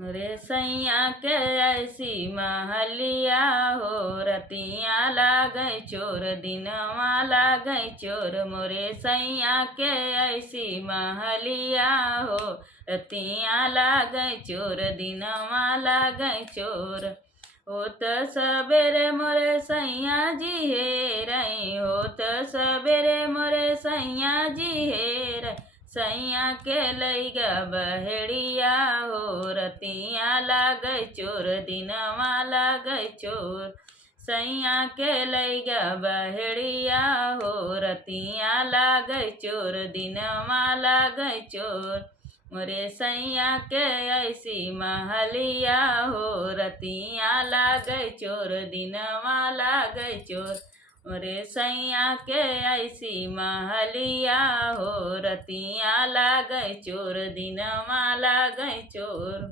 रे सैया के ऐसी महलिया हो, रतिया लागै चोर दिनवा लागै चोर। मोरे सैया के ऐसी महलिया हो, रतिया लागै चोर दिनवा लागै चोर। होत सबेरे मोरे सैया जी हेरै, होत सबेरे मोरे सैया जी हेरै। सैया के लैगा बहेड़िया हो, रतिया लागै चोर दिनवा लागै चोर। सैया के लैगा बहेड़िया हो, रतिया लागै चोर दिनवा लागै चोर। मोरे सैया के ऐसी महलिया हो, रतिया लागै चोर दिनवा लागै चोर। मोरे सैया के ऐसी महलिया हो, रतिया लागै चोर दिनवा लागै चोर।